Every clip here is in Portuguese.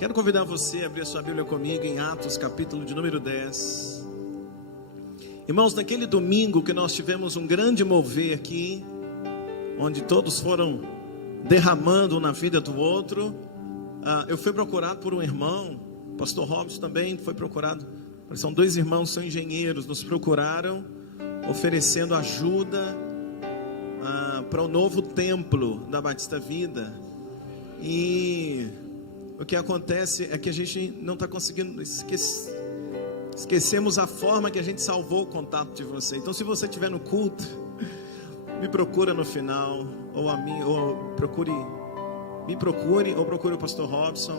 Quero convidar você a abrir a sua Bíblia comigo em Atos, capítulo de número 10. Irmãos, naquele domingo que nós tivemos um grande mover aqui, onde todos foram derramando um na vida do outro, eu fui procurado por um irmão, o pastor Robson também foi procurado. São dois irmãos, são engenheiros, nos procuraram oferecendo ajuda para o novo templo da Batista Vida. E o que acontece é que a gente não está conseguindo, esquecemos a forma que a gente salvou o contato de você. Então, se você estiver no culto, me procura no final, ou a mim, ou me procure o pastor Robson,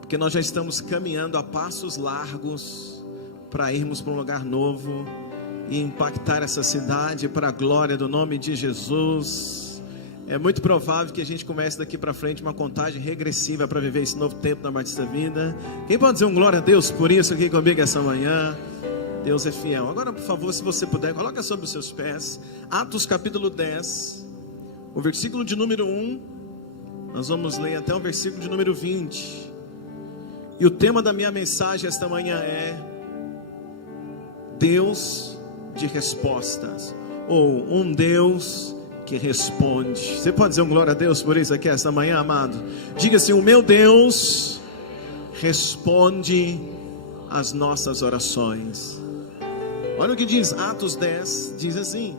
porque nós já estamos caminhando a passos largos para irmos para um lugar novo e impactar essa cidade para a glória do nome de Jesus. É muito provável que a gente comece daqui para frente uma contagem regressiva para viver esse novo tempo da Batista Vida. Quem pode dizer um glória a Deus por isso aqui comigo essa manhã? Deus é fiel. Agora, por favor, se você puder, coloca sobre os seus pés Atos capítulo 10, o versículo de número 1. Nós vamos ler até o versículo de número 20. E o tema da minha mensagem esta manhã é Deus de respostas, ou um Deus que responde. Você pode dizer um glória a Deus por isso aqui esta manhã, amado? Diga assim: o meu Deus responde às nossas orações. Olha o que diz Atos 10, diz assim: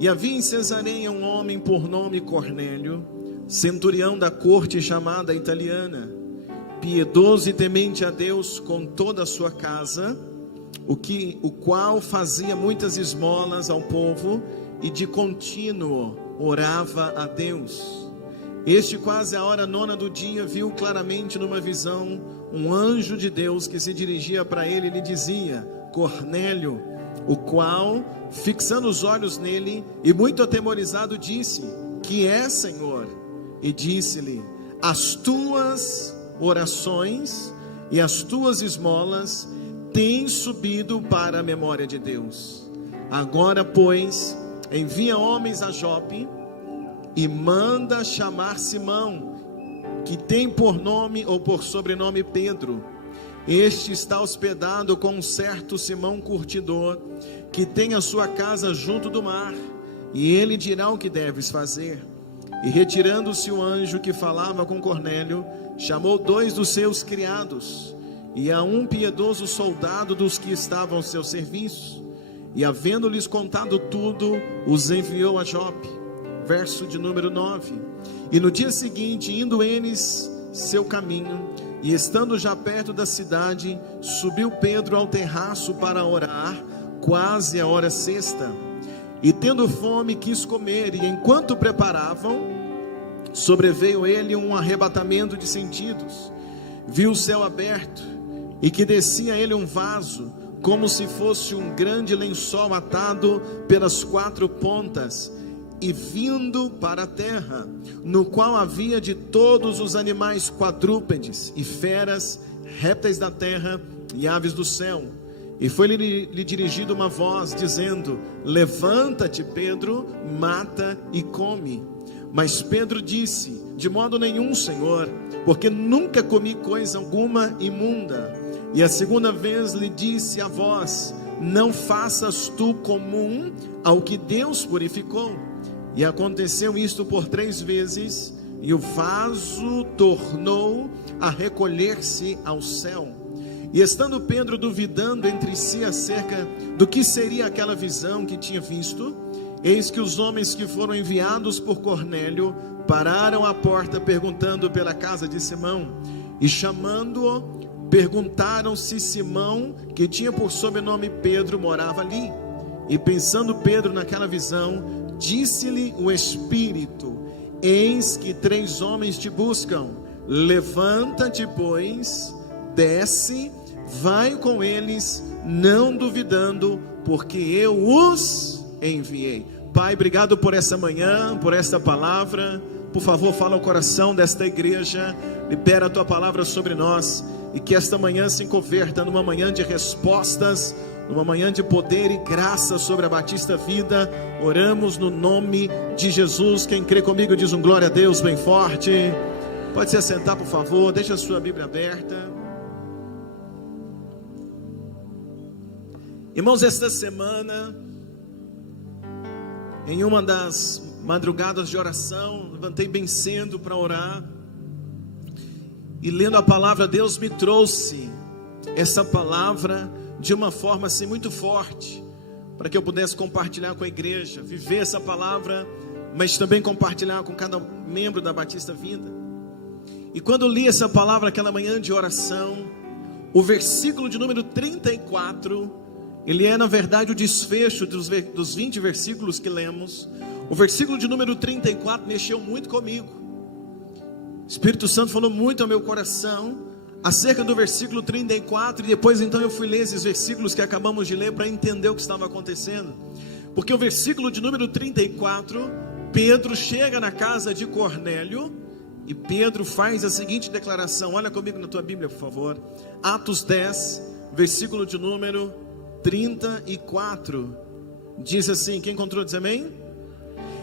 e havia em Cesareia um homem por nome Cornélio, centurião da corte chamada italiana, piedoso e temente a Deus com toda a sua casa, o qual fazia muitas esmolas ao povo e de contínuo orava a Deus. Este, quase a hora 9 do dia, viu claramente numa visão um anjo de Deus que se dirigia para ele e lhe dizia: Cornélio. O qual, fixando os olhos nele e muito atemorizado, disse: que é, Senhor? E disse-lhe: as tuas orações e as tuas esmolas têm subido para a memória de Deus. Agora, pois, envia homens a Jope e manda chamar Simão, que tem por nome ou por sobrenome Pedro. Este está hospedado com um certo Simão curtidor, que tem a sua casa junto do mar, e ele dirá o que deves fazer. E retirando-se o anjo que falava com Cornélio, chamou 2 dos seus criados, e a um piedoso soldado dos que estavam ao seu serviço, e havendo-lhes contado tudo, os enviou a Jope. Verso de número 9. E no dia seguinte, indo eles seu caminho, e estando já perto da cidade, subiu Pedro ao terraço para orar, quase a hora sexta. E tendo fome, quis comer, e enquanto preparavam, sobreveio ele um arrebatamento de sentidos. Viu o céu aberto, e que descia a ele um vaso, como se fosse um grande lençol atado pelas 4 pontas, e vindo para a terra, no qual havia de todos os animais quadrúpedes, e feras, répteis da terra, e aves do céu. E foi-lhe dirigida uma voz, dizendo: levanta-te, Pedro, mata e come. Mas Pedro disse: de modo nenhum, Senhor, porque nunca comi coisa alguma imunda. E a segunda vez lhe disse a voz: não faças tu comum ao que Deus purificou. E aconteceu isto por 3 vezes, e o vaso tornou a recolher-se ao céu. E estando Pedro duvidando entre si acerca do que seria aquela visão que tinha visto, eis que os homens que foram enviados por Cornélio pararam à porta, perguntando pela casa de Simão. E chamando-o, perguntaram se Simão, que tinha por sobrenome Pedro, morava ali. E pensando Pedro naquela visão, disse-lhe o Espírito: eis que 3 homens te buscam. Levanta-te, pois, desce, vai com eles, não duvidando, porque eu os enviei. Pai, obrigado por essa manhã, por esta palavra. Por favor, fala ao coração desta igreja, libera a tua palavra sobre nós, e que esta manhã se converta numa manhã de respostas, numa manhã de poder e graça sobre a Batista Vida. Oramos no nome de Jesus. Quem crê comigo diz um glória a Deus bem forte. Pode se assentar, por favor. Deixa a sua Bíblia aberta. Irmãos, esta semana, em uma das madrugadas de oração, levantei bem cedo para orar. E lendo a palavra, Deus me trouxe essa palavra de uma forma assim muito forte, para que eu pudesse compartilhar com a igreja, viver essa palavra, mas também compartilhar com cada membro da Batista Vida. E quando eu li essa palavra aquela manhã de oração, o versículo de número 34, ele é na verdade o desfecho dos 20 versículos que lemos. O versículo de número 34 mexeu muito comigo. O Espírito Santo falou muito ao meu coração acerca do versículo 34, e depois então eu fui ler esses versículos que acabamos de ler para entender o que estava acontecendo. Porque o versículo de número 34, Pedro chega na casa de Cornélio, e Pedro faz a seguinte declaração. Olha comigo na tua Bíblia, por favor. Atos 10, versículo de número 34. Diz assim, quem encontrou diz amém?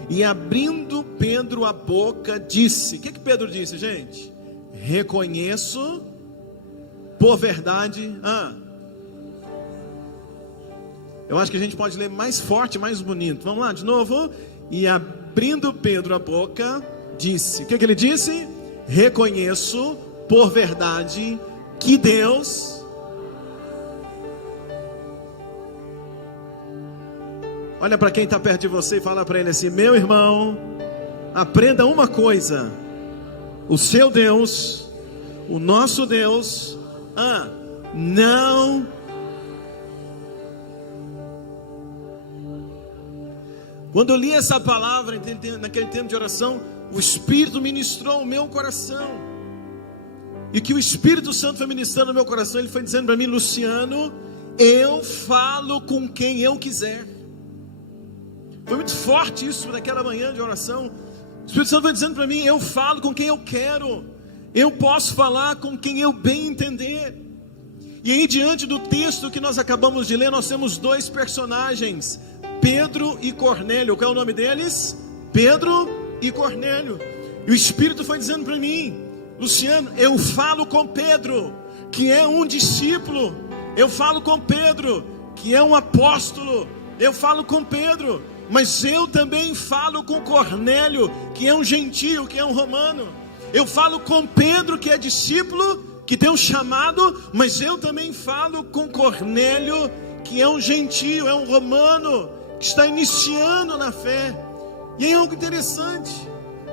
E abrindo Pedro a boca, disse. O que Pedro disse, gente? Reconheço por verdade. Eu acho que a gente pode ler mais forte, mais bonito. Vamos lá, de novo. E abrindo Pedro a boca, disse. O que ele disse? Reconheço por verdade que Deus... Olha para quem está perto de você e fala para ele assim: meu irmão, aprenda uma coisa: o seu Deus, o nosso Deus, não... Quando eu li essa palavra naquele tempo de oração, o Espírito ministrou o meu coração. E que o Espírito Santo foi ministrando no meu coração, ele foi dizendo para mim: Luciano, eu falo com quem eu quiser. Foi muito forte isso naquela manhã de oração. O Espírito Santo foi dizendo para mim: eu falo com quem eu quero, eu posso falar com quem eu bem entender. E aí, diante do texto que nós acabamos de ler, nós temos dois personagens, Pedro e Cornélio. Qual é o nome deles? Pedro e Cornélio. E o Espírito foi dizendo para mim: Luciano, eu falo com Pedro, que é um discípulo. Eu falo com Pedro, que é um apóstolo. Eu falo com Pedro, mas eu também falo com Cornélio, que é um gentio, que é um romano. Eu falo com Pedro, que é discípulo, que tem um chamado, mas eu também falo com Cornélio, que é um gentio, é um romano, que está iniciando na fé. E é algo interessante,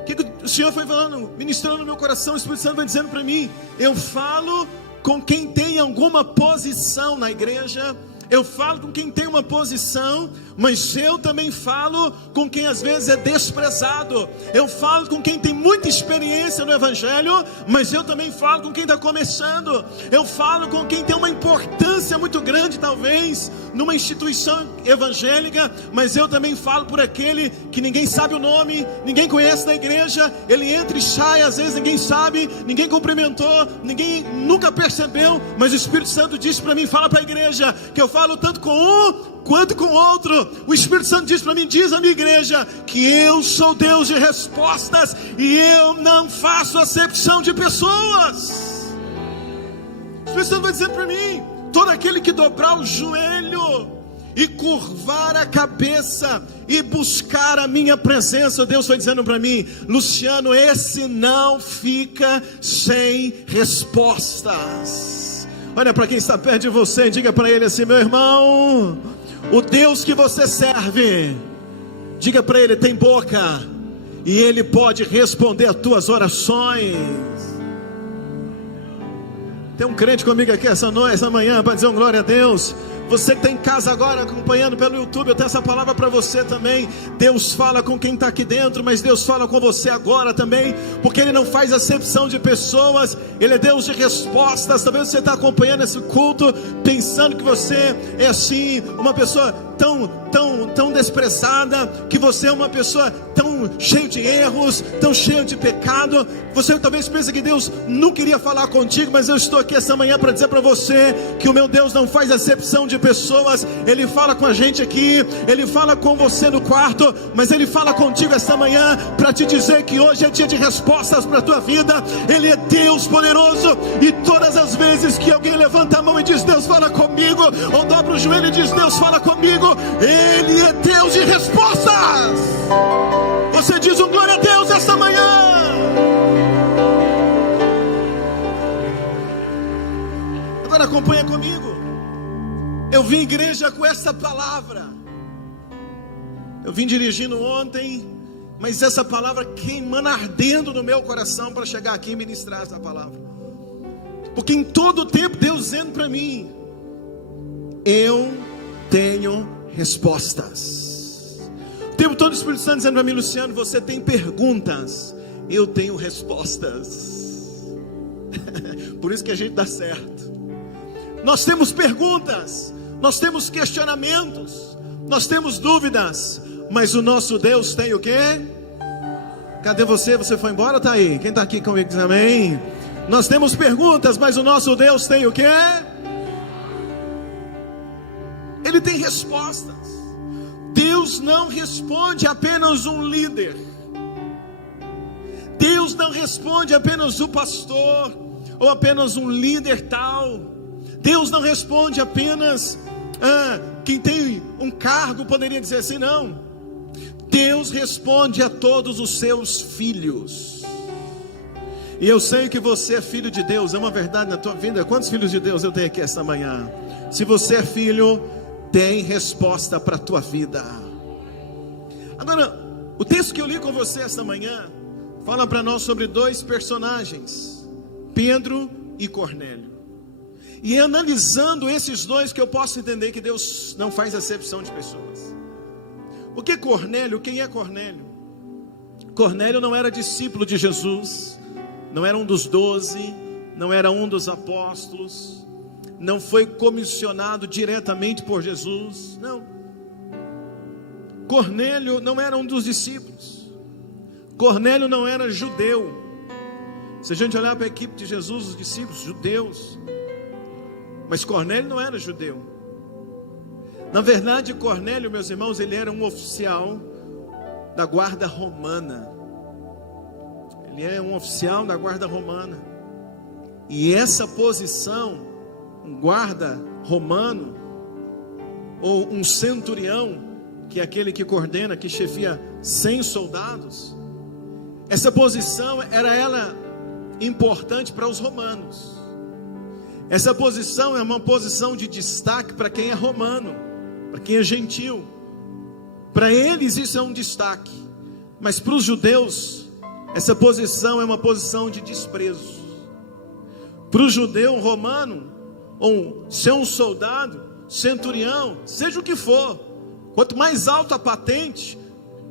que o Senhor foi falando, ministrando no meu coração. O Espírito Santo vai dizendo para mim: eu falo com quem tem alguma posição na igreja, eu falo com quem tem uma posição, mas eu também falo com quem às vezes é desprezado. Eu falo com quem tem muita experiência no Evangelho, mas eu também falo com quem está começando. Eu falo com quem tem uma importância muito grande, talvez, numa instituição evangélica, mas eu também falo por aquele que ninguém sabe o nome, ninguém conhece na igreja, ele entra e sai, às vezes ninguém sabe, ninguém cumprimentou, ninguém nunca percebeu, mas o Espírito Santo disse para mim: fala para a igreja, que eu falo tanto com um quanto com o outro. O Espírito Santo diz para mim: diz à minha igreja que eu sou Deus de respostas e eu não faço acepção de pessoas. O Espírito Santo vai dizer para mim: todo aquele que dobrar o joelho e curvar a cabeça e buscar a minha presença, Deus foi dizendo para mim: Luciano, esse não fica sem respostas. Olha para quem está perto de você e diga para ele assim: meu irmão, o Deus que você serve, diga para ele, tem boca, e ele pode responder as tuas orações. Tem um crente comigo aqui essa manhã para dizer um glória a Deus. Você que está em casa agora acompanhando pelo YouTube, eu tenho essa palavra para você também. Deus fala com quem está aqui dentro, mas Deus fala com você agora também, porque Ele não faz acepção de pessoas. Ele é Deus de respostas. Talvez você está acompanhando esse culto pensando que você é assim, uma pessoa tão desprezada, que você é uma pessoa tão cheia de erros, tão cheia de pecado. Você talvez pense que Deus não queria falar contigo, mas eu estou aqui essa manhã para dizer para você que o meu Deus não faz acepção de pessoas. Ele fala com a gente aqui, Ele fala com você no quarto, mas Ele fala contigo essa manhã para te dizer que hoje é dia de respostas para a tua vida. Ele é Deus poderoso, e todas as vezes que alguém levanta a mão e diz: Deus fala comigo, ou dobra o joelho e diz: Deus fala comigo, Ele é Deus de respostas. Você diz um glória a Deus esta manhã. Agora acompanha comigo. Eu vim à igreja com essa palavra. Eu vim dirigindo ontem, mas essa palavra queimando, ardendo no meu coração para chegar aqui e ministrar essa palavra. Porque em todo o tempo Deus dizendo para mim: eu tenho respostas. O tempo todo o Espírito Santo dizendo para mim: Luciano, você tem perguntas, eu tenho respostas. Por isso que a gente dá certo. Nós temos perguntas, nós temos questionamentos, nós temos dúvidas, mas o nosso Deus tem o quê? Cadê você? Você foi embora ou está aí? Quem está aqui comigo diz amém. Nós temos perguntas, mas o nosso Deus tem o quê? Ele tem respostas. Deus não responde apenas um líder. Deus não responde apenas o pastor, ou apenas um líder tal. Deus não responde apenas quem tem um cargo, poderia dizer assim, não. Deus responde a todos os seus filhos. E eu sei que você é filho de Deus, é uma verdade na tua vida. Quantos filhos de Deus eu tenho aqui esta manhã? Se você é filho, tem resposta para a tua vida. Agora, o texto que eu li com você esta manhã fala para nós sobre dois personagens, Pedro e Cornélio. E é analisando esses dois que eu posso entender que Deus não faz acepção de pessoas. Porque Cornélio, quem é Cornélio? Cornélio não era discípulo de Jesus, não era um dos 12, não era um dos apóstolos, não foi comissionado diretamente por Jesus, não. Cornélio não era um dos discípulos. Cornélio não era judeu. Se a gente olhar para a equipe de Jesus, os discípulos, judeus, mas Cornélio não era judeu. Na verdade, Cornélio, meus irmãos, ele era um oficial da guarda romana. Ele é um oficial da guarda romana. E essa posição, um guarda romano, ou um centurião, que é aquele que coordena, que chefia 100 soldados, essa posição era ela importante para os romanos. Essa posição é uma posição de destaque para quem é romano, para quem é gentil. Para eles isso é um destaque, mas para os judeus essa posição é uma posição de desprezo. Para o judeu romano, ou ser um soldado, centurião, seja o que for, quanto mais alta a patente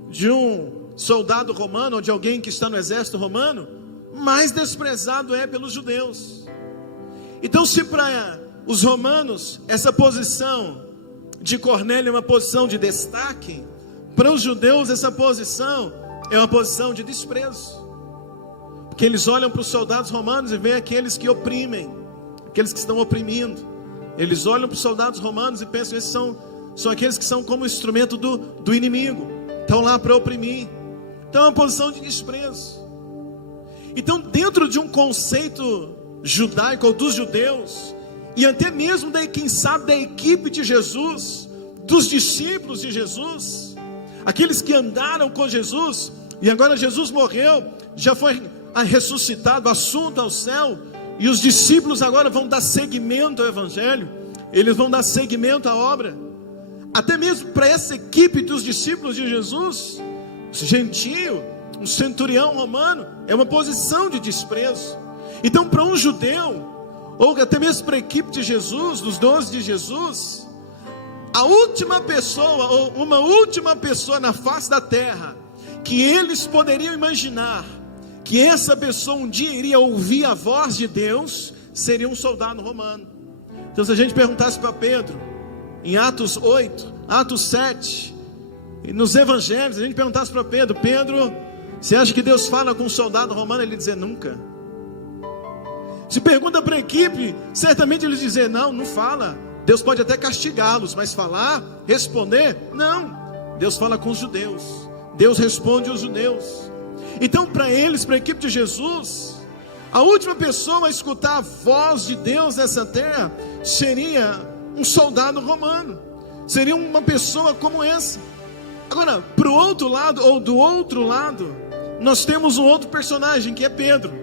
de um soldado romano ou de alguém que está no exército romano, mais desprezado é pelos judeus. Então, se para os romanos essa posição de Cornélio é uma posição de destaque, para os judeus essa posição é uma posição de desprezo, porque eles olham para os soldados romanos e veem aqueles que oprimem, aqueles que estão oprimindo. Eles olham para os soldados romanos e pensam: esses são aqueles que são como instrumento do inimigo, estão lá para oprimir. Então é uma posição de desprezo. Então, dentro de um conceito judaico ou dos judeus, e até mesmo quem sabe da equipe de Jesus, dos discípulos de Jesus, aqueles que andaram com Jesus, e agora Jesus morreu, já foi ressuscitado, assunto ao céu, e os discípulos agora vão dar seguimento ao evangelho, eles vão dar seguimento à obra. Até mesmo para essa equipe dos discípulos de Jesus, gentio, um centurião romano, é uma posição de desprezo. Então, para um judeu, ou até mesmo para a equipe de Jesus, dos 12 de Jesus, a última pessoa, ou uma última pessoa na face da terra, que eles poderiam imaginar que essa pessoa um dia iria ouvir a voz de Deus, seria um soldado romano. Então, se a gente perguntasse para Pedro: em Atos 8, Atos 7, e nos evangelhos, a gente perguntasse para Pedro: Pedro, você acha que Deus fala com um soldado romano? Ele dizer nunca. Se pergunta para a equipe, certamente eles dizer não, não fala. Deus pode até castigá-los, mas falar, responder, não. Deus fala com os judeus, Deus responde aos judeus. Então para eles, para a equipe de Jesus, a última pessoa a escutar a voz de Deus nessa terra seria um soldado romano, seria uma pessoa como essa. Agora, para o outro lado, ou do outro lado, nós temos um outro personagem, que é Pedro.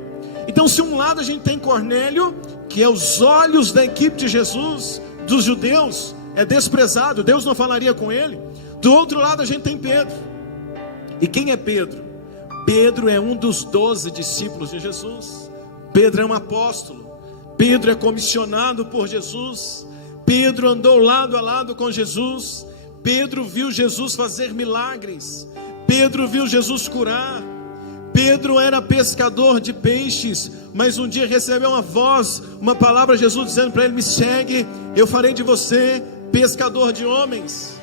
Então, se um lado a gente tem Cornélio, que é os olhos da equipe de Jesus, dos judeus, é desprezado, Deus não falaria com ele. Do outro lado a gente tem Pedro. E quem é Pedro? Pedro é um dos 12 discípulos de Jesus. Pedro é um apóstolo. Pedro é comissionado por Jesus. Pedro andou lado a lado com Jesus. Pedro viu Jesus fazer milagres. Pedro viu Jesus curar. Pedro era pescador de peixes, mas um dia recebeu uma voz, uma palavra de Jesus dizendo para ele: me segue, eu farei de você pescador de homens.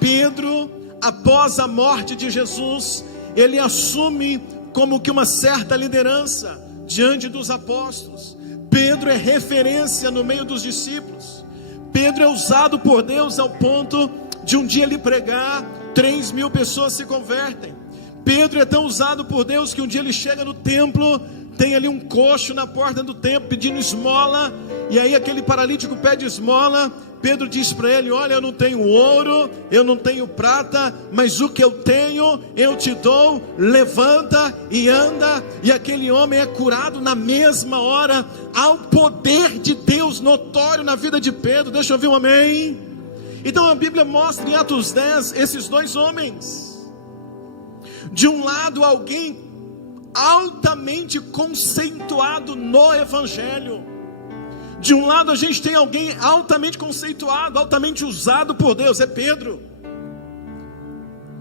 Pedro, após a morte de Jesus, ele assume como que uma certa liderança diante dos apóstolos. Pedro é referência no meio dos discípulos. Pedro é usado por Deus ao ponto de um dia ele pregar, 3.000 pessoas se convertem. Pedro é tão usado por Deus que um dia ele chega no templo, tem ali um coxo na porta do templo pedindo esmola, e aí aquele paralítico pede esmola. Pedro diz para ele: olha, eu não tenho ouro, eu não tenho prata, mas o que eu tenho eu te dou, levanta e anda. E aquele homem é curado na mesma hora. Há o poder de Deus notório na vida de Pedro. Deixa eu ouvir um amém. Então a Bíblia mostra em Atos 10 esses dois homens. De um lado, alguém altamente conceituado no Evangelho. De um lado a gente tem alguém altamente conceituado, altamente usado por Deus, é Pedro.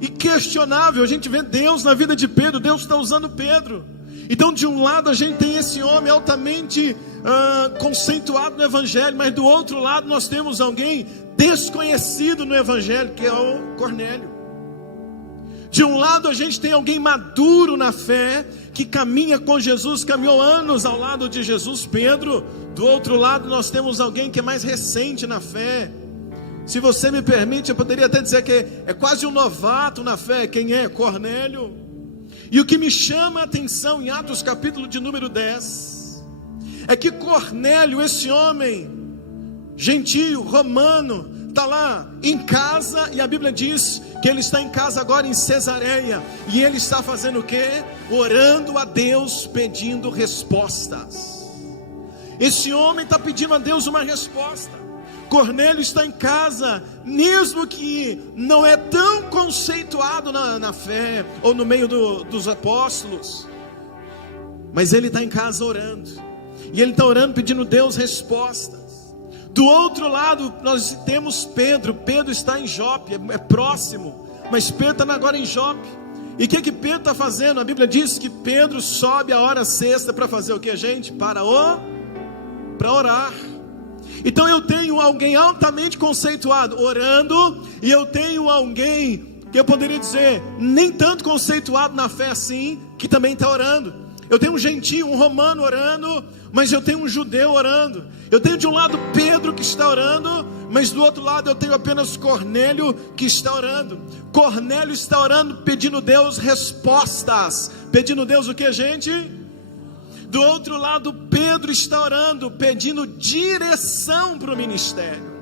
Inquestionável, a gente vê Deus na vida de Pedro, Deus está usando Pedro. Então de um lado a gente tem esse homem altamente conceituado no Evangelho, mas do outro lado nós temos alguém desconhecido no Evangelho, que é o Cornélio. De um lado a gente tem alguém maduro na fé, que caminha com Jesus, caminhou anos ao lado de Jesus, Pedro. Do outro lado nós temos alguém que é mais recente na fé. Se você me permite, eu poderia até dizer que é quase um novato na fé. Quem é? Cornélio. E o que me chama a atenção em Atos capítulo de número 10, é que Cornélio, esse homem gentio, romano, está lá em casa, e a Bíblia diz que ele está em casa agora em Cesareia, e ele está fazendo o quê? Orando a Deus, pedindo respostas. Esse homem está pedindo a Deus uma resposta. Cornélio está em casa, mesmo que não é tão conceituado na fé, ou no meio dos apóstolos, mas ele está em casa orando, e ele está orando pedindo a Deus respostas. Do outro lado nós temos Pedro. Pedro está em Jope, é próximo, mas Pedro está agora em Jope. E o que Pedro está fazendo? A Bíblia diz que Pedro sobe a hora sexta para fazer o que, gente? Para orar. Então eu tenho alguém altamente conceituado orando, e eu tenho alguém que eu poderia dizer nem tanto conceituado na fé assim, que também está orando. Eu tenho um gentio, um romano orando, mas eu tenho um judeu orando. Eu tenho de um lado Pedro que está orando, mas do outro lado eu tenho apenas Cornélio que está orando. Cornélio está orando pedindo a Deus respostas. Pedindo a Deus o que, gente? Do outro lado Pedro está orando pedindo direção para o ministério.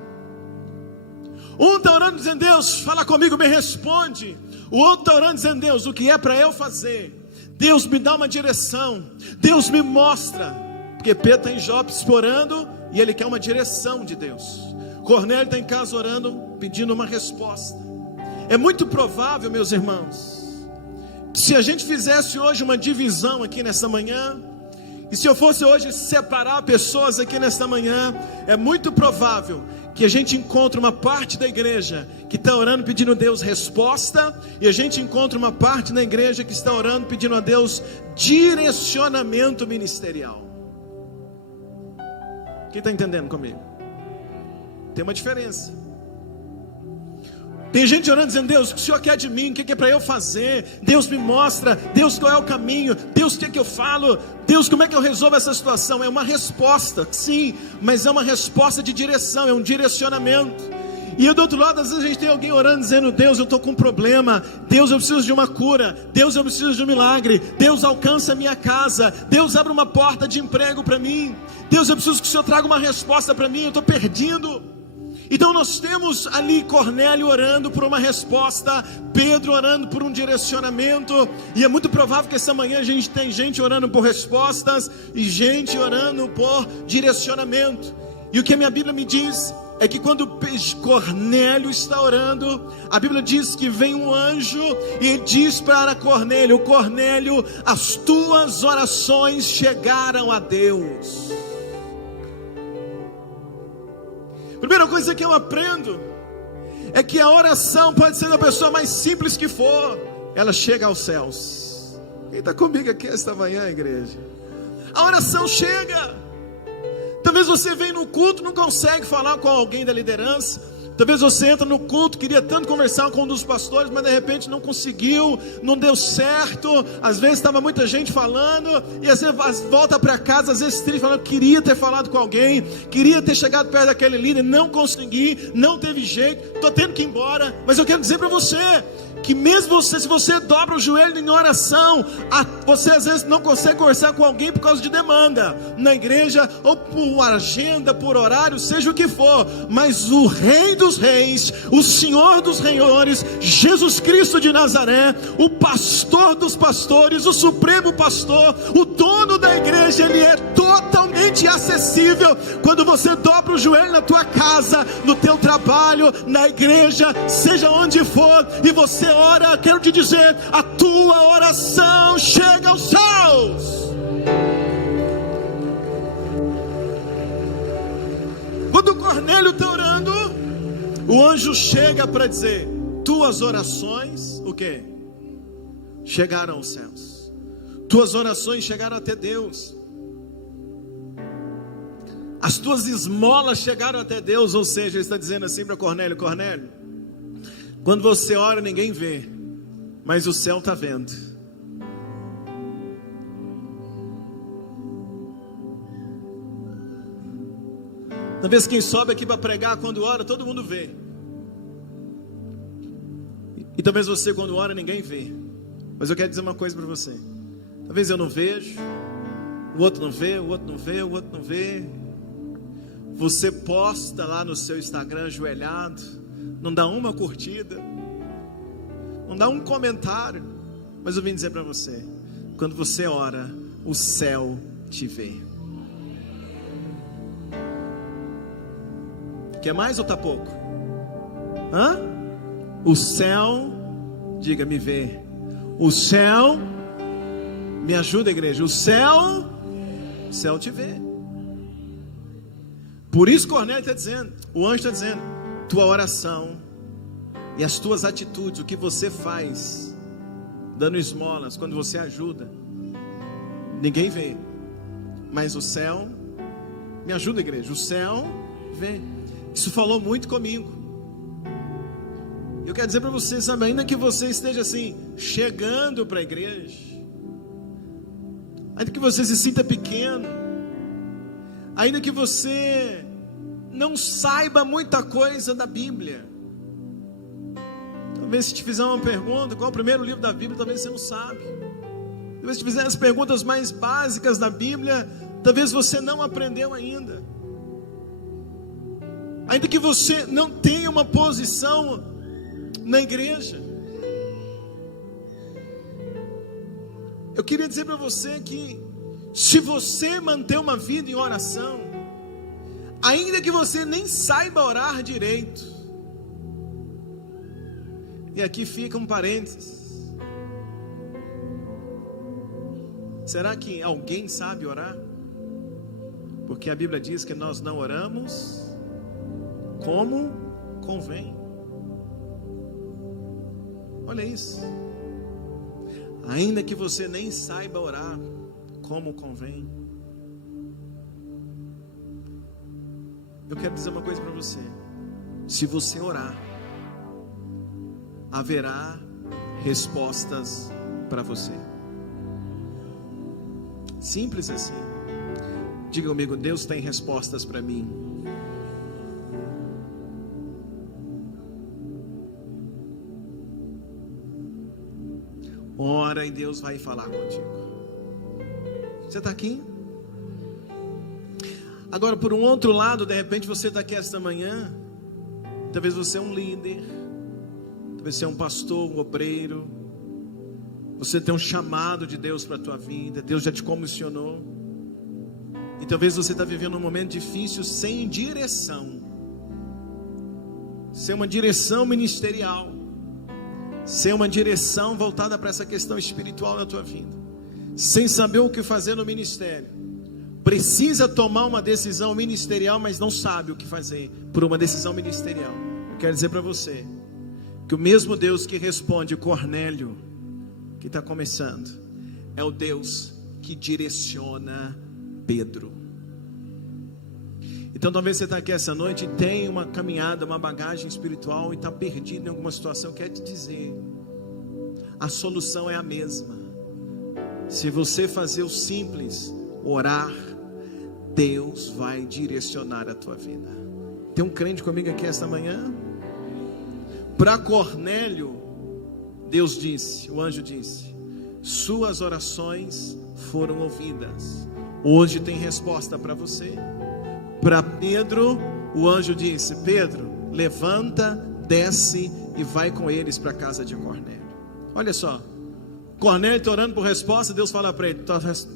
Um está orando dizendo: Deus, fala comigo, me responde. O outro está orando dizendo: Deus, o que é para eu fazer? Deus, me dá uma direção, Deus me mostra. Porque Pedro está em Jope orando, e ele quer uma direção de Deus. Cornélio está em casa orando, pedindo uma resposta. É muito provável, meus irmãos, que se a gente fizesse hoje uma divisão aqui nessa manhã, e se eu fosse hoje separar pessoas aqui nesta manhã, é muito provável que a gente encontre uma parte da igreja que está orando pedindo a Deus resposta, e a gente encontra uma parte da igreja que está orando pedindo a Deus direcionamento ministerial. Quem está entendendo comigo? Tem uma diferença. Tem gente orando dizendo: Deus, o que o Senhor quer de mim? O que é para eu fazer? Deus me mostra. Deus, qual é o caminho? Deus, o que é que eu falo? Deus, como é que eu resolvo essa situação? É uma resposta, sim, mas é uma resposta de direção, é um direcionamento. E do outro lado, às vezes a gente tem alguém orando dizendo: Deus, eu estou com um problema. Deus, eu preciso de uma cura. Deus, eu preciso de um milagre. Deus, alcança a minha casa. Deus, abre uma porta de emprego para mim. Deus, eu preciso que o Senhor traga uma resposta para mim. Eu estou perdido. Então nós temos ali Cornélio orando por uma resposta, Pedro orando por um direcionamento, e é muito provável que essa manhã a gente tem gente orando por respostas e gente orando por direcionamento. E o que a minha Bíblia me diz é que quando Cornélio está orando, a Bíblia diz que vem um anjo e diz para Cornélio: Cornélio, as tuas orações chegaram a Deus. Primeira coisa que eu aprendo é que a oração pode ser da pessoa mais simples que for, ela chega aos céus. Quem está comigo aqui esta manhã, igreja? A oração chega. Talvez você venha no culto, não consegue falar com alguém da liderança. Talvez você entra no culto, queria tanto conversar com um dos pastores, mas de repente não conseguiu, não deu certo. Às vezes estava muita gente falando, e às vezes volta para casa, às vezes triste, falando: queria ter falado com alguém, queria ter chegado perto daquele líder, não consegui, não teve jeito, estou tendo que ir embora. Mas eu quero dizer para você que mesmo você, se você dobra o joelho em oração, você às vezes não consegue conversar com alguém por causa de demanda na igreja, ou por agenda, por horário, seja o que for, mas o Rei dos Reis, o Senhor dos Senhores, Jesus Cristo de Nazaré, o pastor dos pastores, o supremo pastor, o dono da igreja, ele é totalmente acessível. Quando você dobra o joelho na tua casa, no teu trabalho, na igreja, seja onde for, e você ora, quero te dizer, a tua oração chega aos céus. Quando Cornélio está orando, o anjo chega para dizer: tuas orações, o quê? Chegaram aos céus. Tuas orações chegaram até Deus. As tuas esmolas chegaram até Deus. Ou seja, ele está dizendo assim para Cornélio: Cornélio, quando você ora ninguém vê, mas o céu está vendo. Talvez quem sobe aqui para pregar, quando ora todo mundo vê. E talvez você, quando ora, ninguém vê. Mas eu quero dizer uma coisa para você: talvez eu não vejo, o outro não vê, o outro não vê, o outro não vê. Você posta lá no seu Instagram ajoelhado, não dá uma curtida, não dá um comentário. Mas eu vim dizer para você: quando você ora, o céu te vê. Quer mais ou está pouco? O céu, diga, me vê. O céu, me ajuda, igreja. O céu te vê. Por isso Cornélio está dizendo, o anjo está dizendo: tua oração e as tuas atitudes, o que você faz, dando esmolas, quando você ajuda, ninguém vê, mas o céu, me ajuda, igreja, o céu vê. Isso falou muito comigo. Eu quero dizer para você, sabe, ainda que você esteja assim, chegando para a igreja, ainda que você se sinta pequeno, ainda que você não saiba muita coisa da Bíblia, talvez se te fizer uma pergunta, qual é o primeiro livro da Bíblia, talvez você não sabe. Talvez se te fizer as perguntas mais básicas da Bíblia, talvez você não aprendeu ainda. Ainda que você não tenha uma posição na igreja, eu queria dizer para você que se você manter uma vida em oração, ainda que você nem saiba orar direito, e aqui fica um parênteses: será que alguém sabe orar? Porque a Bíblia diz que nós não oramos como convém. Olha isso. Ainda que você nem saiba orar como convém, eu quero dizer uma coisa para você: se você orar, haverá respostas para você. Simples assim. Diga comigo: Deus tem respostas para mim. Ora e Deus vai falar contigo. Você está aqui? Agora, por um outro lado, de repente você está aqui esta manhã. Talvez você é um líder, talvez você é um pastor, um obreiro. Você tem um chamado de Deus para a tua vida. Deus já te comissionou. E talvez você está vivendo um momento difícil sem direção. Sem uma direção ministerial. Sem uma direção voltada para essa questão espiritual na tua vida. Sem saber o que fazer no ministério. Precisa tomar uma decisão ministerial, mas não sabe o que fazer por uma decisão ministerial. Eu quero dizer para você que o mesmo Deus que responde Cornélio, que está começando, é o Deus que direciona Pedro. Então talvez você está aqui essa noite e tem uma caminhada, uma bagagem espiritual e está perdido em alguma situação. Eu quero te dizer, a solução é a mesma. Se você fazer o simples, orar, Deus vai direcionar a tua vida. Tem um crente comigo aqui esta manhã? Para Cornélio, Deus disse, o anjo disse: suas orações foram ouvidas. Hoje tem resposta para você. Para Pedro, o anjo disse: Pedro, levanta, desce e vai com eles para a casa de Cornélio. Olha só, Cornélio está orando por resposta. Deus fala para ele: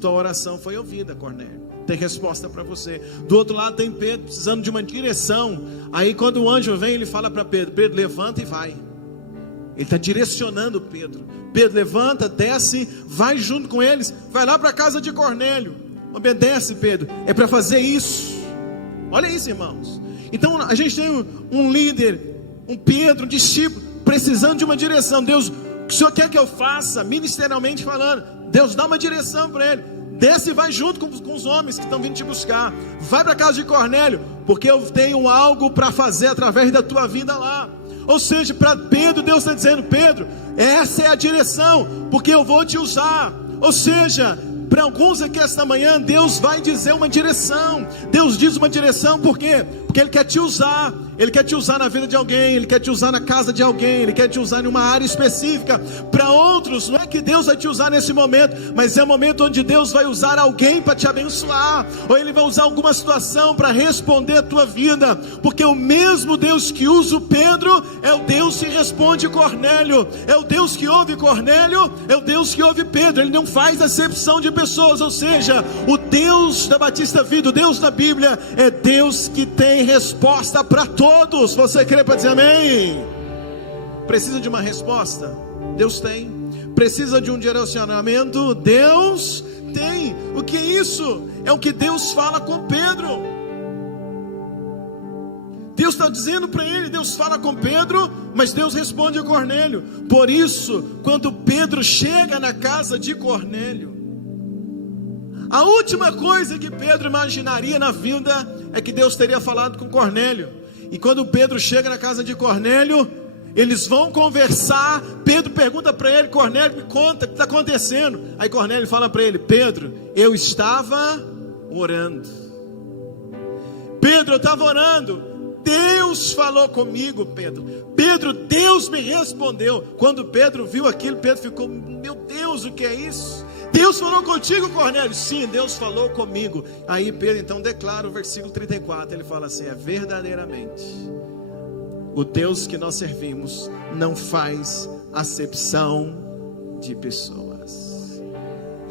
tua oração foi ouvida, Cornélio, tem resposta para você. Do outro lado tem Pedro precisando de uma direção. Aí quando o anjo vem, ele fala para Pedro: Pedro, levanta e vai. Ele está direcionando Pedro. Pedro, levanta, desce, vai junto com eles, vai lá para a casa de Cornélio. Obedece, Pedro, é para fazer isso. Olha isso, irmãos. Então a gente tem um líder, um Pedro, um discípulo, precisando de uma direção. Deus, o que o Senhor quer que eu faça, ministerialmente falando? Deus dá uma direção para ele. Desce e vai junto com os homens que estão vindo te buscar. Vai para a casa de Cornélio, porque eu tenho algo para fazer através da tua vida lá. Ou seja, para Pedro, Deus está dizendo: Pedro, essa é a direção, porque eu vou te usar. Ou seja, para alguns aqui esta manhã, Deus vai dizer uma direção. Deus diz uma direção, por quê? Porque Ele quer te usar. Ele quer te usar na vida de alguém, Ele quer te usar na casa de alguém, Ele quer te usar em uma área específica. Para outros, não é que Deus vai te usar nesse momento, mas é o momento onde Deus vai usar alguém para te abençoar, ou Ele vai usar alguma situação para responder a tua vida. Porque o mesmo Deus que usa o Pedro é o Deus que responde Cornélio. É o Deus que ouve Cornélio, é o Deus que ouve Pedro. Ele não faz acepção de pessoas. Ou seja, o Deus da Batista Vida, o Deus da Bíblia, é Deus que tem resposta para todos. Você crê para dizer amém? Precisa de uma resposta? Deus tem. Precisa de um direcionamento? Deus tem. O que é isso? É o que Deus fala com Pedro. Deus está dizendo para ele, Deus fala com Pedro, mas Deus responde a Cornélio. Por isso, quando Pedro chega na casa de Cornélio, a última coisa que Pedro imaginaria na vida é que Deus teria falado com Cornélio. E quando Pedro chega na casa de Cornélio, eles vão conversar. Pedro pergunta para ele: Cornélio, me conta o que está acontecendo. Aí Cornélio fala para ele: Pedro, eu estava orando. Pedro, eu estava orando. Deus falou comigo, Pedro. Pedro, Deus me respondeu. Quando Pedro viu aquilo, Pedro ficou: meu Deus, o que é isso? Deus falou contigo, Cornélio? Sim, Deus falou comigo. Aí Pedro então declara o versículo 34. Ele fala assim: é verdadeiramente o Deus que nós servimos não faz acepção de pessoas.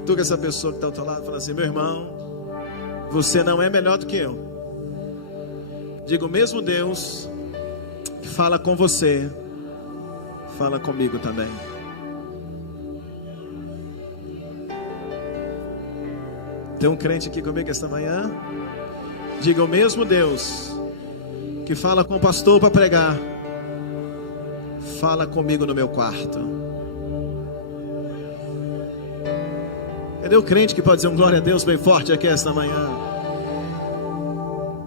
Tu que essa pessoa que está ao teu lado fala assim: meu irmão, você não é melhor do que eu. Diga: o mesmo Deus que fala com você, fala comigo também. Tem um crente aqui comigo esta manhã? Diga: o mesmo Deus que fala com o pastor para pregar, fala comigo no meu quarto. Cadê o crente que pode dizer um glória a Deus bem forte aqui esta manhã?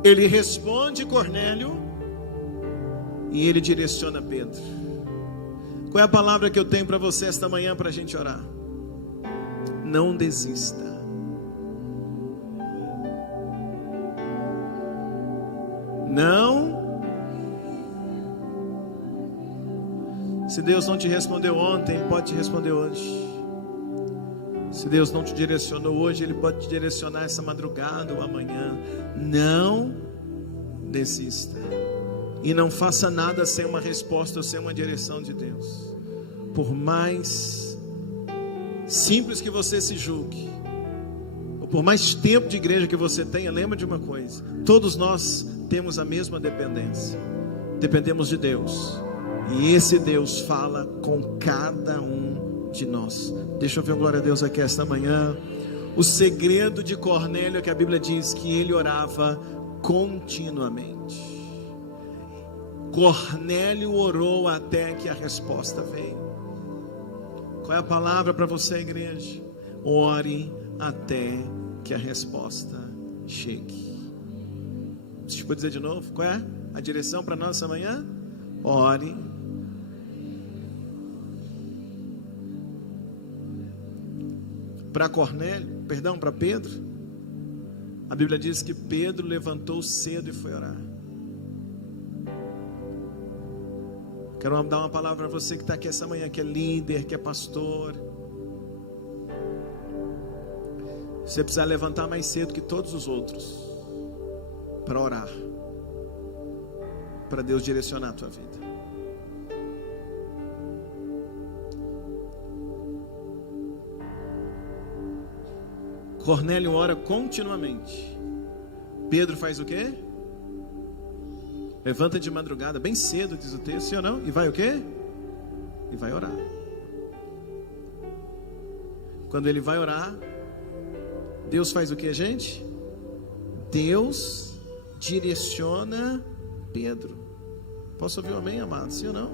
Ele responde Cornélio e ele direciona Pedro. Qual é a palavra que eu tenho para você esta manhã para a gente orar? Não desista. Não. Se Deus não te respondeu ontem, Ele pode te responder hoje. Se Deus não te direcionou hoje, Ele pode te direcionar essa madrugada ou amanhã. Não desista. E não faça nada sem uma resposta ou sem uma direção de Deus. Por mais simples que você se julgue, ou por mais tempo de igreja que você tenha, lembra de uma coisa: todos nós temos a mesma dependência. Dependemos de Deus. E esse Deus fala com cada um de nós. Deixa eu ver um glória a Deus aqui esta manhã. O segredo de Cornélio é que a Bíblia diz que ele orava continuamente. Cornélio orou até que a resposta veio. Qual é a palavra para você, igreja? Ore até que a resposta chegue. Deixa eu dizer de novo, qual é a direção para nós essa manhã? Ore. Para Cornélio, perdão, para Pedro, a Bíblia diz que Pedro levantou cedo e foi orar. Quero dar uma palavra para você que está aqui essa manhã, que é líder, que é pastor. Você precisa levantar mais cedo que todos os outros para orar, para Deus direcionar a tua vida. Cornélio ora continuamente. Pedro faz o quê? Levanta de madrugada, bem cedo, diz o texto, sim ou não? E vai o quê? E vai orar. Quando ele vai orar, Deus faz o quê, gente? Deus direciona Pedro. Posso ouvir um amém, amado? Sim ou não?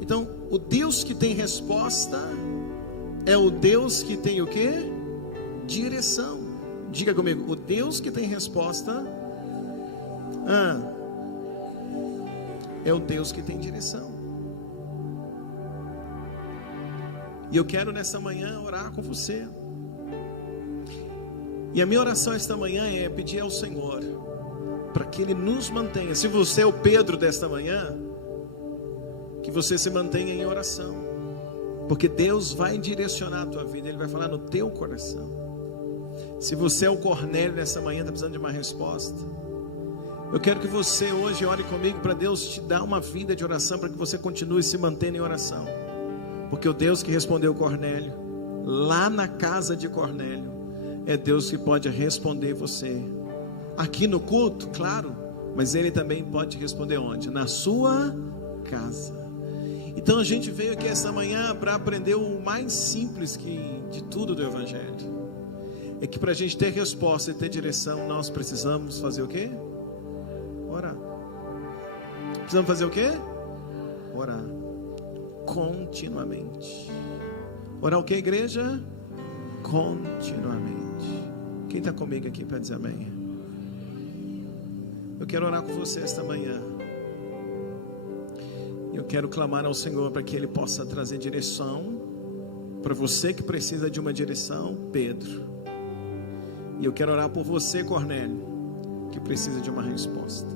Então, o Deus que tem resposta é o Deus que tem o quê? Direção. Diga comigo, o Deus que tem resposta é o Deus que tem direção. E eu quero nessa manhã orar com você. E a minha oração esta manhã é pedir ao Senhor para que Ele nos mantenha. Se você é o Pedro desta manhã, que você se mantenha em oração, porque Deus vai direcionar a tua vida. Ele vai falar no teu coração. Se você é o Cornélio nessa manhã, está precisando de uma resposta, eu quero que você hoje ore comigo para Deus te dar uma vida de oração, para que você continue se mantendo em oração. Porque o Deus que respondeu Cornélio, lá na casa de Cornélio, é Deus que pode responder você. Aqui no culto, claro, mas Ele também pode responder onde? Na sua casa. Então a gente veio aqui essa manhã para aprender o mais simples de tudo do Evangelho. É que para a gente ter resposta e ter direção, nós precisamos fazer o quê? Orar. Precisamos fazer o quê? Orar. Continuamente. Orar o que, igreja? Continuamente. Quem está comigo aqui para dizer amém? Eu quero orar com você esta manhã. Eu quero clamar ao Senhor para que Ele possa trazer direção para você que precisa de uma direção, Pedro. E eu quero orar por você, Cornélio, que precisa de uma resposta.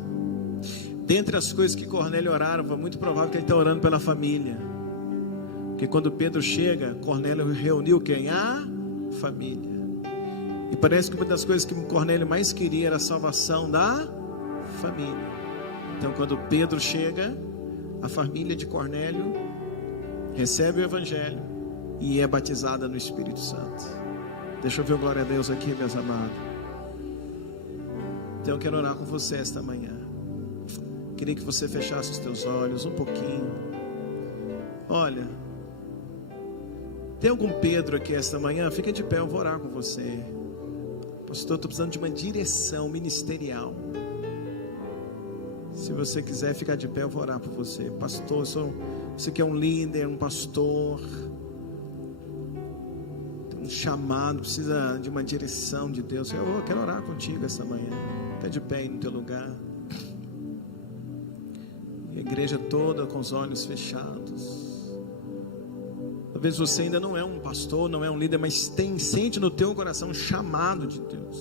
Dentre as coisas que Cornélio orava, muito provável que ele está orando pela família. Porque quando Pedro chega, Cornélio reuniu quem? A família. E parece que uma das coisas que Cornélio mais queria era a salvação da família. Então quando Pedro chega, a família de Cornélio recebe o Evangelho e é batizada no Espírito Santo. Deixa eu ver o glória a Deus aqui, meus amados. Então eu quero orar com você esta manhã. Queria que você fechasse os teus olhos um pouquinho. Olha, tem algum Pedro aqui esta manhã? Fica de pé, eu vou orar com você. Pastor, estou precisando de uma direção ministerial. Se você quiser ficar de pé, eu vou orar por você. Pastor, você que é um líder, um pastor, tem um chamado, precisa de uma direção de Deus. Eu quero orar contigo essa manhã. Fica de pé aí no teu lugar. E a igreja toda com os olhos fechados. Talvez você ainda não é um pastor, não é um líder, mas sente no teu coração um chamado de Deus,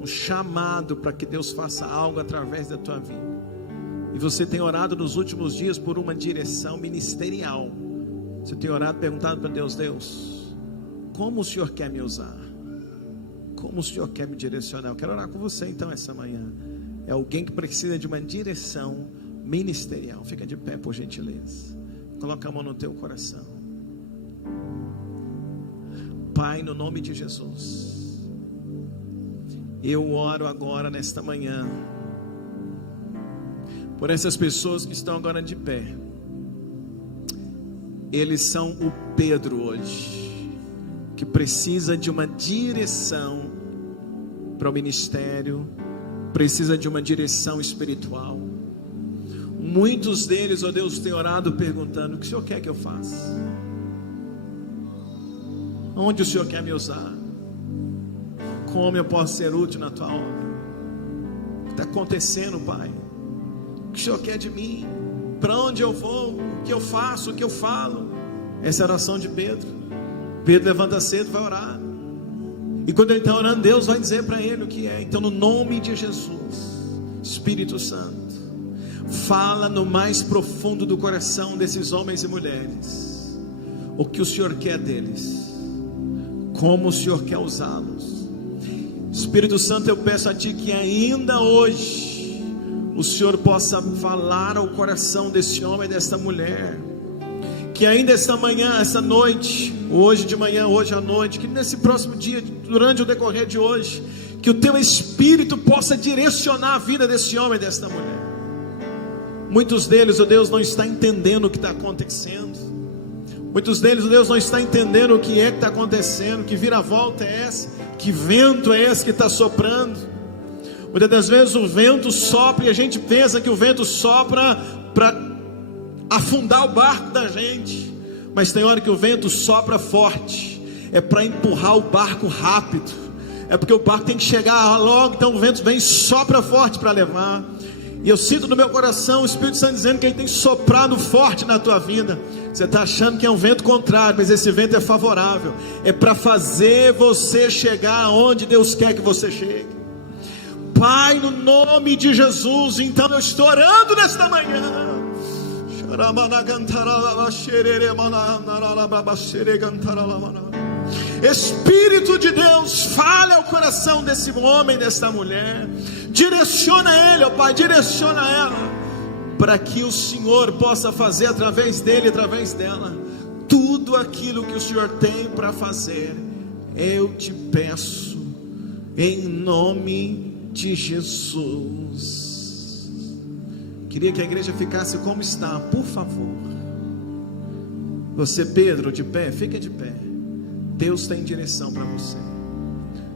um chamado para que Deus faça algo através da tua vida. E você tem orado nos últimos dias por uma direção ministerial. Você tem orado, perguntado para Deus: Deus, como o Senhor quer me usar? Como o Senhor quer me direcionar? Eu quero orar com você então essa manhã. É alguém que precisa de uma direção ministerial. Fica de pé, por gentileza. Coloca a mão no teu coração. Pai, no nome de Jesus, eu oro agora nesta manhã por essas pessoas que estão agora de pé. Eles são o Pedro hoje, que precisa de uma direção para o ministério, precisa de uma direção espiritual. Muitos deles, ó Deus, têm orado perguntando: o que o Senhor quer que eu faça? Onde o Senhor quer me usar? Como eu posso ser útil na tua obra? O que está acontecendo, Pai? O que o Senhor quer de mim? Para onde eu vou? O que eu faço? O que eu falo? Essa é a oração de Pedro. Pedro levanta cedo e vai orar. E quando ele está orando, Deus vai dizer para ele o que é. Então, no nome de Jesus, Espírito Santo, fala no mais profundo do coração desses homens e mulheres o que o Senhor quer deles, como o Senhor quer usá-los. Espírito Santo, eu peço a Ti que ainda hoje o Senhor possa falar ao coração desse homem e desta mulher, que ainda esta manhã, essa noite, hoje de manhã, hoje à noite, que nesse próximo dia, durante o decorrer de hoje, que o Teu Espírito possa direcionar a vida desse homem e desta mulher. Muitos deles, ó Deus, não está entendendo o que está acontecendo. Muitos deles, ó Deus, não está entendendo o que é que está acontecendo, que viravolta é essa, que vento é esse que está soprando. Muitas das vezes o vento sopra e a gente pensa que o vento sopra para afundar o barco da gente, mas tem hora que o vento sopra forte, é para empurrar o barco rápido, é porque o barco tem que chegar logo, então o vento vem e sopra forte para levar. E eu sinto no meu coração o Espírito Santo dizendo que Ele tem soprado forte na tua vida. Você está achando que é um vento contrário, mas esse vento é favorável, é para fazer você chegar aonde Deus quer que você chegue. Pai, no nome de Jesus, então eu estou orando nesta manhã. Espírito de Deus, fale ao coração desse homem, desta mulher. Direciona ele, ó Pai, direciona ela, para que o Senhor possa fazer através dele, através dela, tudo aquilo que o Senhor tem para fazer. Eu te peço, em nome de Jesus. Queria que a igreja ficasse como está, por favor. Você, Pedro, de pé, fica de pé. Deus tem direção para você.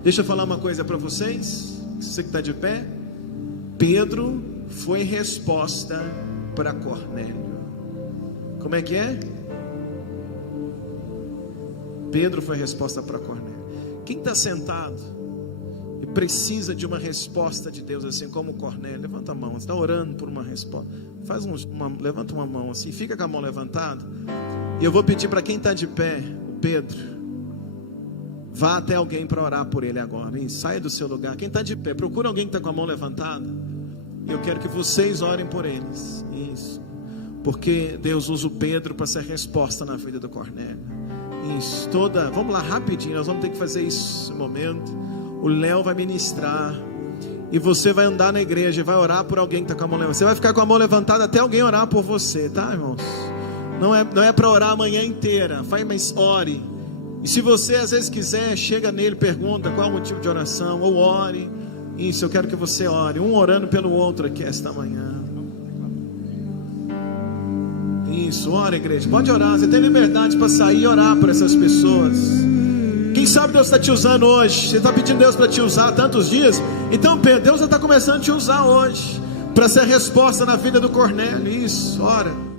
Deixa eu falar uma coisa para vocês. Você que está de pé, Pedro foi resposta para Cornélio. Como é que é? Pedro foi resposta para Cornélio. Quem está sentado e precisa de uma resposta de Deus, assim como Cornélio, levanta a mão. Você está orando por uma resposta, levanta uma mão assim, fica com a mão levantada. E eu vou pedir para quem está de pé, o Pedro, vá até alguém para orar por ele agora, hein? Saia do seu lugar. Quem está de pé, procura alguém que está com a mão levantada, e eu quero que vocês orem por eles. Isso, porque Deus usa o Pedro para ser resposta na vida do Cornélio. Isso, vamos lá rapidinho, nós vamos ter que fazer isso nesse momento. O Léo vai ministrar, e você vai andar na igreja e vai orar por alguém que está com a mão levantada. Você vai ficar com a mão levantada até alguém orar por você, tá, irmãos? Não é para orar a manhã inteira, mas ore. E se você às vezes quiser, chega nele, pergunta qual é o motivo de oração, ou ore. Isso, eu quero que você ore, um orando pelo outro aqui esta manhã. Isso, ora, igreja, pode orar. Você tem liberdade para sair e orar por essas pessoas. Quem sabe Deus está te usando hoje. Você está pedindo Deus para te usar há tantos dias. Então Pedro, Deus já está começando a te usar hoje, para ser resposta na vida do Cornélio. Isso, ora.